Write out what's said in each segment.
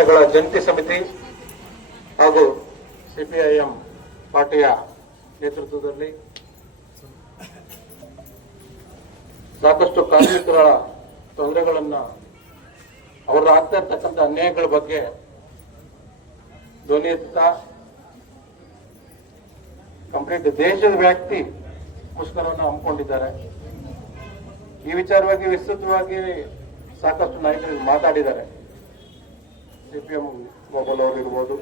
ಸಂಘಟನೆಗಳ ಜಂಟಿ ಸಮಿತಿ ಹಾಗೂ ಸಿಪಿಐಎಂ ಪಾರ್ಟಿಯ ನೇತೃತ್ವದಲ್ಲಿ ಸಾಕಷ್ಟು ಕಾರ್ಮಿಕರ ತೊಂದರೆಗಳನ್ನ ಅವರ ಆಗ್ತಾ ಇರ್ತಕ್ಕಂಥ ಅನ್ಯಾಯಗಳ ಬಗ್ಗೆ ಧ್ವನಿ ಎತ್ತಾ ಕಂಪ್ಲೀಟ್ ದೇಶದ ವ್ಯಾಪ್ತಿ ಮುಷ್ಕರವನ್ನು ಹಮ್ಮಿಕೊಂಡಿದ್ದಾರೆ. ಈ ವಿಚಾರವಾಗಿ ವಿಸ್ತೃತವಾಗಿ ಸಾಕಷ್ಟು ನಾಯಕರು ಮಾತಾಡಿದ್ದಾರೆ. ಸಿಪಿಎಂ ಗೋಪಾಲ್ ಅವರಿರ್ಬೋದು,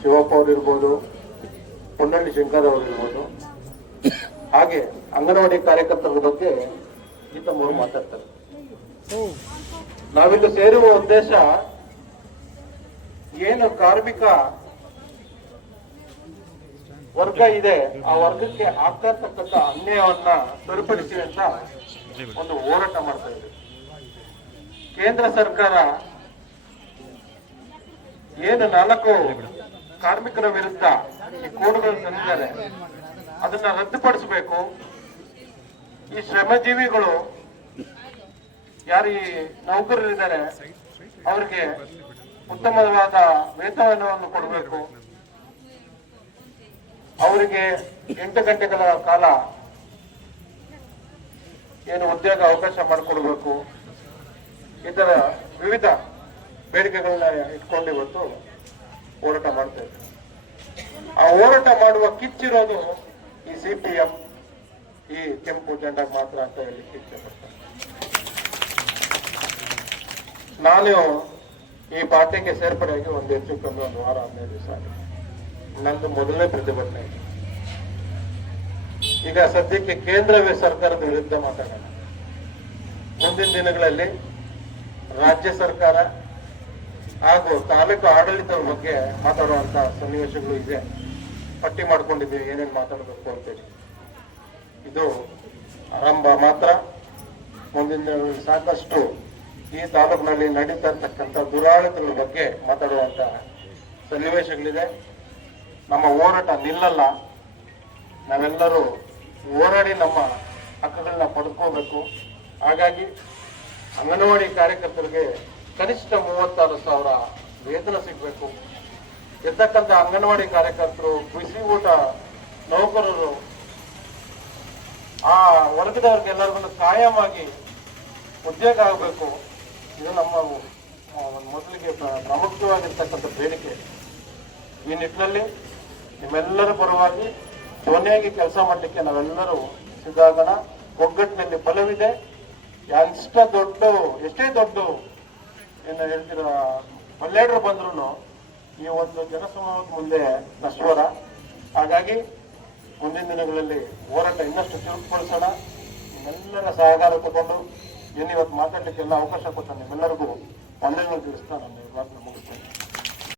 ಶಿವಪ್ಪ ಅವರಿರ್ಬೋದು, ಪೊನ್ನಳ್ಳಿ ಶಂಕರ್ ಅವರಿರ್ಬೋದು, ಹಾಗೆ ಅಂಗನವಾಡಿ ಕಾರ್ಯಕರ್ತರ ಬಗ್ಗೆ ಗೀತಮ್ಮ ಮಾತಾಡ್ತಾರೆ. ನಾವಿಲ್ಲಿ ಸೇರುವ ಉದ್ದೇಶ ಏನು ಕಾರ್ಮಿಕ ವರ್ಗ ಇದೆ, ಆ ವರ್ಗಕ್ಕೆ ಆಗ್ತಾ ಇರ್ತಕ್ಕಂಥ ಅನ್ಯಾಯವನ್ನ ಸರಿಪಡಿಸಿ ಅಂತ ಒಂದು ಹೋರಾಟ ಮಾಡ್ತಾ ಇದೆ. ಕೇಂದ್ರ ಸರ್ಕಾರ ಏನು 4 ಕಾರ್ಮಿಕರ ವಿರುದ್ಧ ಈ ಕೋಡ್ಗಳು ತಂದಿದ್ದಾರೆ, ಅದನ್ನ ರದ್ದುಪಡಿಸಬೇಕು. ಈ ಶ್ರಮಜೀವಿಗಳು ಯಾರು ಈ ನೌಕರರಿದ್ದಾರೆ ಅವರಿಗೆ ಉತ್ತಮವಾದ ವೇತನವನ್ನು ಕೊಡಬೇಕು. ಅವರಿಗೆ 8 ಗಂಟೆಗಳ ಕಾಲ ಏನು ಉದ್ಯೋಗ ಅವಕಾಶ ಮಾಡಿಕೊಡ್ಬೇಕು. ಇದರ ವಿವಿಧ ಬೇಡಿಕೆಗಳನ್ನ ಇಟ್ಕೊಂಡು ಇವತ್ತು ಹೋರಾಟ ಮಾಡ್ತಾ ಇದ್ದಾರೆ. ಆ ಹೋರಾಟ ಮಾಡುವ ಕಿಚ್ಚಿರೋದು ಈ ಸಿಪಿಎಂ, ಈ ಕೆಂಪು ಜೆಂಡಾಗ ಮಾತ್ರ ಅಂತ ಹೇಳಿ ಇಷ್ಟಪಡ್ತಾರೆ. ನಾನು ಈ ಪಾರ್ಟಿಗೆ ಸೇರ್ಪಡೆಯಾಗಿ ಒಂದು ಹೆಚ್ಚು ಕಮ್ಮಿ 1 ವಾರ 15 ದಿವಸ ಆಗಿದೆ. ನಂದು ಮೊದಲನೇ ಪ್ರತಿಭಟನೆ ಇದೆ. ಈಗ ಸದ್ಯಕ್ಕೆ ಕೇಂದ್ರ ಸರ್ಕಾರದ ವಿರುದ್ಧ ಮಾತಾಡೋಣ. ಮುಂದಿನ ದಿನಗಳಲ್ಲಿ ರಾಜ್ಯ ಸರ್ಕಾರ ಹಾಗೂ ತಾಲೂಕು ಆಡಳಿತದ ಬಗ್ಗೆ ಮಾತಾಡುವಂತ ಸನ್ನಿವೇಶಗಳು ಇದೆ. ಪಟ್ಟಿ ಮಾಡ್ಕೊಂಡಿದ್ದೀವಿ ಏನೇನು ಮಾತಾಡಬೇಕು ಅಂತೇಳಿ. ಇದು ಆರಂಭ ಮಾತ್ರ. ಮುಂದಿನ ದಿನಗಳಲ್ಲಿ ಸಾಕಷ್ಟು ಈ ತಾಲೂಕಿನಲ್ಲಿ ನಡೀತಾ ಇರ್ತಕ್ಕಂಥ ದುರಾಡಳಿತಗಳ ಬಗ್ಗೆ ಮಾತಾಡುವಂತ ಸನ್ನಿವೇಶಗಳಿದೆ. ನಮ್ಮ ಹೋರಾಟ ನಿಲ್ಲಲ್ಲ. ನಾವೆಲ್ಲರೂ ಹೋರಾಡಿ ನಮ್ಮ ಹಕ್ಕುಗಳನ್ನ ಪಡೆದುಕೋಬೇಕು. ಹಾಗಾಗಿ ಅಂಗನವಾಡಿ ಕಾರ್ಯಕರ್ತರಿಗೆ ಕನಿಷ್ಠ 36,000 ವೇತನ ಸಿಗಬೇಕು. ಇರ್ತಕ್ಕಂಥ ಅಂಗನವಾಡಿ ಕಾರ್ಯಕರ್ತರು, ಬಿಸಿ ಊಟ ನೌಕರರು, ಆ ವರ್ಗದವ್ರಿಗೆಲ್ಲರಿಗೂ ಕಾಯಮಾಗಿ ಉದ್ಯೋಗ ಆಗಬೇಕು. ಇದು ನಮ್ಮ ಮೊದಲಿಗೆ ಪ್ರಮುಖವಾಗಿರ್ತಕ್ಕಂಥ ಬೇಡಿಕೆ. ಈ ನಿಟ್ಟಿನಲ್ಲಿ ನಿಮ್ಮೆಲ್ಲರ ಪರವಾಗಿ ಧ್ವನಿಯಾಗಿ ಕೆಲಸ ಮಾಡಲಿಕ್ಕೆ ನಾವೆಲ್ಲರೂ ಸಿದ್ಧಾಗೋಣ. ಒಗ್ಗಟ್ಟಿನಲ್ಲಿ ಬಲವಿದೆ. ಎಷ್ಟೇ ದೊಡ್ಡ ಏನು ಹೇಳ್ತಿರೋ ಪಲ್ಲೇಡರು ಬಂದ್ರು ಈ ಒಂದು ಜನಸಮೂಹದ ಮುಂದೆ ನಶ್ವರ. ಹಾಗಾಗಿ ಮುಂದಿನ ದಿನಗಳಲ್ಲಿ ಹೋರಾಟ ಇನ್ನಷ್ಟು ಚುರುಕುಗೊಳಿಸೋಣ. ನಿಮ್ಮೆಲ್ಲರ ಸಹಕಾರ ತಗೊಂಡು ಏನು ಇವತ್ತು ಮಾತಾಡಲಿಕ್ಕೆಲ್ಲ ಅವಕಾಶ ಕೊಟ್ಟ ನಿಮ್ಮೆಲ್ಲರಿಗೂ ವಂದನೆಗಳನ್ನು ತಿಳಿಸ್ತಾ ನಾನು ಮಾತನ್ನು ಮುಗಿಸ್ತೇನೆ.